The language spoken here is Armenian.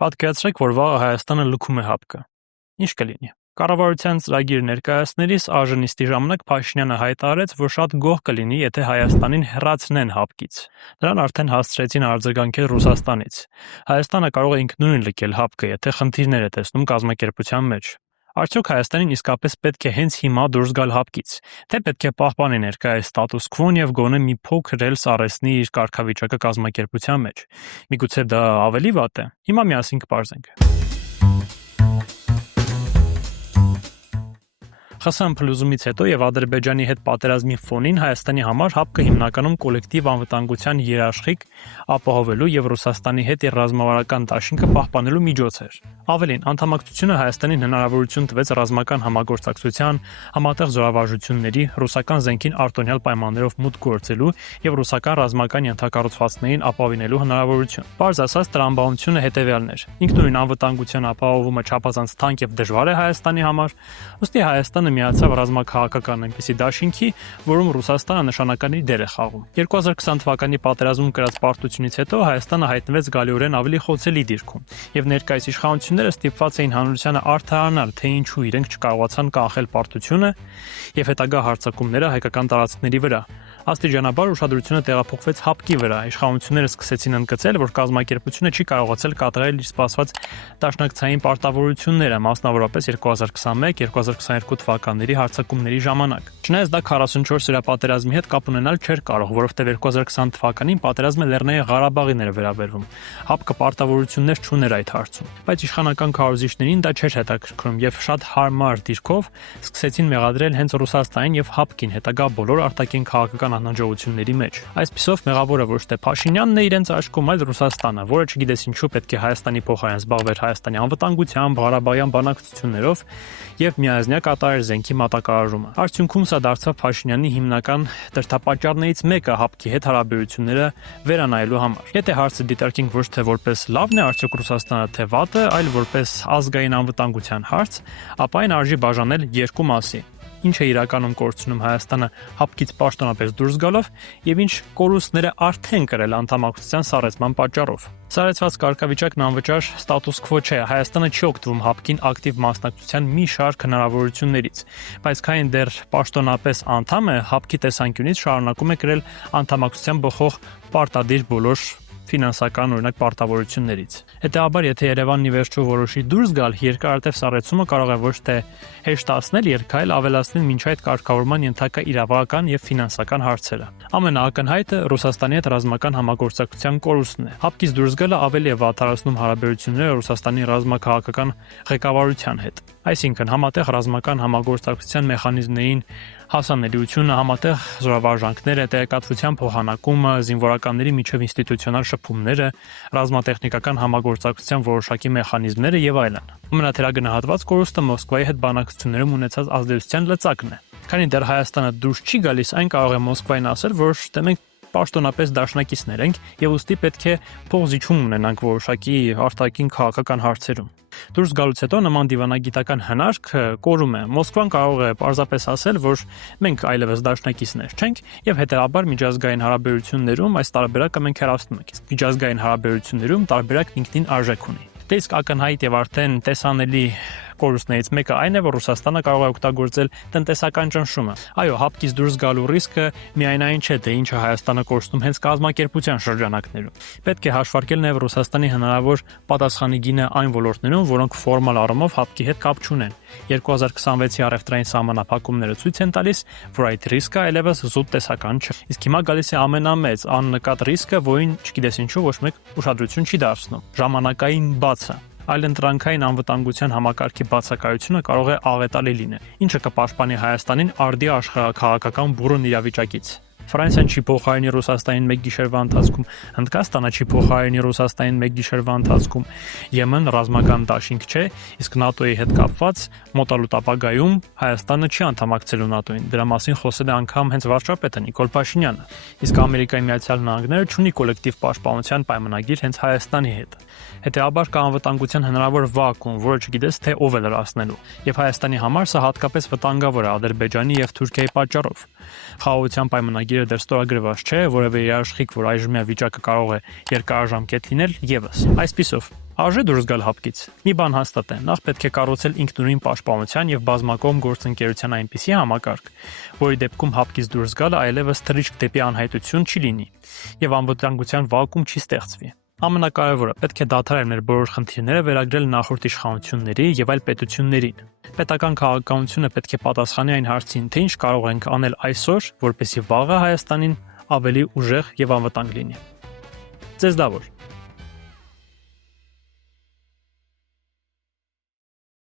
Պատկերացրեք, որ վաղը Հայաստանը լքում է հապկը։ Ինչ կլինի։ Կառավարության ծրագիր ներկայացնելիս ԱԺ-նիստի ժամանակ Փաշինյանը հայտարարեց, որ շատ գոհ կլինի, եթե Հայաստանին հեռացնեն հապկից։ Դրան արդեն հասցրեցին արձագանքել Ռուսաստանից։ Հայաստանը կարող է ինքնուրույն լքել հապկը, եթե խնդիրներ է տեսնում կազմակերպության մեջ։ Արդյոք Հայաստանին իսկապես պետք է հենց հիմա դուրս գալ հապկից, թե պետք է պահպանի ներկայիս ստատուս քվոն եւ գոնե մի փոքր էլ սառեցնի իր կարգավիճակը կազմակերպության մեջ։ Միգուցե դա ավելի վատ է։ Հիմա միասին կպարզենք։ ԽՍՀՄ փլուզումից հետո եւ Ադրբեջանի հետ պատերազմի ֆոնին Հայաստանի համար հապկը հիմնականում կոլեկտիվ անվտանգության երաշխիք ապահովելու եւ Ռուսաստանի հետ իր ռազմավարական դաշինքը պահպանելու միջոց էր։ Ավելին, անդամակցությունը Հայաստանին հնարավորություն տվեց ռազմական համագործակցության, համատեղ զորավարժությունների, ռուսական զենքին արտոնյալ պայմաններով մուտք գործելու եւ ռուսական ռազմական ենթակառուցվածքներին ապավինելու հնարավորություն։ Պարզ ասած, տրամաբանությունը հետեւյալն էր. ինքնուրույն անվտանգության ապահովումը չափազանց թանկ եւ դժվար է Հայաստանի համար, ուստի Հայաստանը միացավ ռազմաքաղաքական այնպիսի դաշինքի, որում Ռուսաստանը նշանակալի դեր է խաղում։ 2020 թվականի պատերազմում կրած պարտությունից հետո Հայաստանը հայտնվեց գալիորեն ավելի խոցելի դիրքում, եւ ներկայիս իշխանությունները ստիպված էին հանրությանը արդարանալ, թե ինչու իրենք չկարողացան կանխել պարտությունը եւ հետագա հարձակումները հայկական տարածքների վրա։ Աստիճանաբար ուշադրությունը տեղափոխվեց հապկի վրա։ Իշխանությունները սկսեցին ընդգծել, որ կազմակերպությունը չի կարողացել կատարել իր սպասված դաշնակցային պարտավորությունները, մասնավորապես 2021-2022 թվականների հարձակումների ժամանակ։ Չնայած դա 44 օրյա պատերազմի հետ կապ ունենալ չէր կարող, որովհետև 2020 թվականին պատերազմը Լեռնային Ղարաբաղին էր վերաբերվում։ Հապկը պարտավորություններ չուներ այդ հարցում, բայց իշխանական քարոզիչներին դա չէր հետաքրքրում եւ շատ հարմար դիրքով սկսեցին մեղադրել հենց Ռուսաստանին եւ հապկին հետագա բոլոր արտաքին քաղաքական անհաջողությունների մեջ։ Այսպիսով մեղավորը ոչ թե Փաշինյանն է իրենց աչքում, այլ Ռուսաստանը, որը չգիտես ինչու պետք է Հայաստանի փոխարեն զբաղվեր Հայաստանի անվտանգությամբ, Ղարաբաղյան բանակցություններով եւ միայնակ կատարեր զենքի մատակարարումը։ Արդյունքում սա դարձավ Փաշինյանի հիմնական դրդապատճառներից մեկը հապկի հետ հարաբերությունները վերանայելու համար։ Եթե հարցը դիտարկենք ոչ թե որպես լավն է արդյոք Ռուսաստանը թե վատը, այլ որպես ազգային անվտանգության հարց, ապա այն արժի բաժանել երկու մասի։ Ինչ է իրականում կորցնում Հայաստանը հապկից պաշտոնապես դուրս գալով եւ ինչ կորուստները արդեն կրել անդամակցության սառեցման պատճառով։ Սառեցված կարգավիճակն անվճար ստատուս քվո չէ, Հայաստանը չի օգտվում հապկին ակտիվ մասնակցության մի շարք հնարավորություններից, բայց քանի դեռ պաշտոնապես անդամ է, հապկի տեսանկյունից շարունակում է կրել անդամակցության բխող պարտադիր բոլոր ֆինանսական օրինակ պարտավորություններից։ Հետեւաբար, եթե Երևանն ի վերջո որոշի դուրս գալ, երկարատև սառեցումը կարող է ոչ թե հեշտացնել երգը, այլ ավելացնել մինչ այդ կարգավորման ենթակա իրավական եւ ֆինանսական հարցերը։ Ամենաակնհայտը Ռուսաստանի հետ ռազմական համագործակցության կորուստն է։ Հապկից դուրս գալը ավելի է վատթարացնում հարաբերությունները Ռուսաստանի ռազմաքաղաքական ղեկավարության հետ։ Այսինքն, համատեղ ռազմական համագործակցության մեխանիզմներին հասանելիությունը, համատեղ զորավարժանքները, տեղեկատվության փոխանակումը, զինվորականների միջև ինստիտուցիոնալ շփումները, ռազմատեխնիկական համագործակցության որոշակի մեխանիզմները եւ այլն։ Ամենաթերագնահատված կորուստը Մոսկվայի հետ բանակցություններում ունեցած ազդեցության լծակն է։ Քանի դեռ Հայաստանը դուրս չի գալիս, այն կարող է Մոսկվային ասել, որ դե մենք պաշտոնապես դաշնակիցներ ենք եւ ուստի պետք է փոխզիջում ունենանք որոշակի արտաքին քաղաքական հարցերում։ Դուրս գալուց հետո նման դիվանագիտական հնարք կորում է։ Մոսկվան կարող է պարզապես ասել, որ մենք այլևս դաշնակիցներ չենք եւ հետեւաբար միջազգային հարաբերություններում այս տարբերակը մենք հեռացնում ենք։ Միջազգային հարաբերություններում տարբերակն ինքնին արժեք ունի։ Դե իսկ ակնհայտ եւ արդեն տեսանելի կորուստներից մեկը այն է, որ Ռուսաստանը կարող է օգտագործել տնտեսական ճնշումը։ Այո, հապկից դուրս գալու ռիսկը միայն այն չէ, թե ինչը Հայաստանը կորցնում հենց կազմակերպության շրջանակներում։ Պետք է հաշվարկել նաև Ռուսաստանի հնարավոր պատասխանի գինը այն ոլորտներում, որոնք ֆորմալ առումով հապկի հետ կապ չունեն։ 2026-ի առևտրային սահմանափակումները ցույց են տալիս, որ այդ ռիսկը այլևս զուտ տեսական չէ։ Իսկ հիմա գալիս է ամենամեծ աննկատ ռիսկը, որին չգիտես ինչու ոչ մեկ ուշադրություն չի դարձնում։ Ժամանակային բացը։ Այլընտրանքային անվտանգության համակարգի բացակայությունը կարող է աղետալի լինել, ինչը կպաշտպանի Հայաստանին արդի աշխարհաքաղաքական բուռն իրավիճակից։ Ֆրանսիան չի փոխարինի Ռուսաստանին մեկ գիշերվա ընթացքում, Հնդկաստանը չի փոխարինի Ռուսաստանին մեկ գիշերվա ընթացքում, Եմեն ռազմական դաշինք չէ, իսկ ՆԱՏՕ-ի հետ կապված մոտալուտ ապագայում Հայաստանը չի անդամակցելու ՆԱՏՕ-ին։ Դրա մասին խոսել է անգամ հենց վարչապետը Նիկոլ Փաշինյանը։ Իսկ Ամերիկայի Միացյալ Նահանգները չունի կոլեկտիվ պաշտպանության պայմանագիր հենց Հայաստանի հետ։ Հետեւաբար կա անվտանգության հնարավոր վակուում, որը չգիտես թե ով է լրացնելու։ Եվ Հայաստանի համար սա հատկապես վտանգավոր է Ադրբեջանի եւ Թուրքիայի պատճառով։ Խաղաղության պայմանագիրը դեռ ստորագրված չէ, որևէ երաշխիք, որ այժմյա վիճակը կարող է երկարաժամկետ լինել, եւս։ Այսպիսով, Արժե դուրս գալ հապկից։ Մի բան հաստատ է, նախ պետք է կառուցել ինքնուրույն պաշտպանության եւ բազմակողմ գործընկերության այնպիսի համակարգ, որի դեպքում հապկից դուրս գալը այլևս թռիչք դեպի անհայտություն չի լինի եւ անվտանգության վակուում չի ստեղծվի։ Ամենակարևորը, պետք է դադարել բոլոր խնդիրները վերագրել նախորդ իշխանությունների եւ այլ պետություններին։ Պետական քաղաքականությունը պետք է պատասխանի այն հարցին, թե ինչ կարող ենք անել այսօր, որպեսզի վաղը Հայաստանին ավելի ուժեղ եւ անվտանգ լինի։ Ձեզ լավ օր։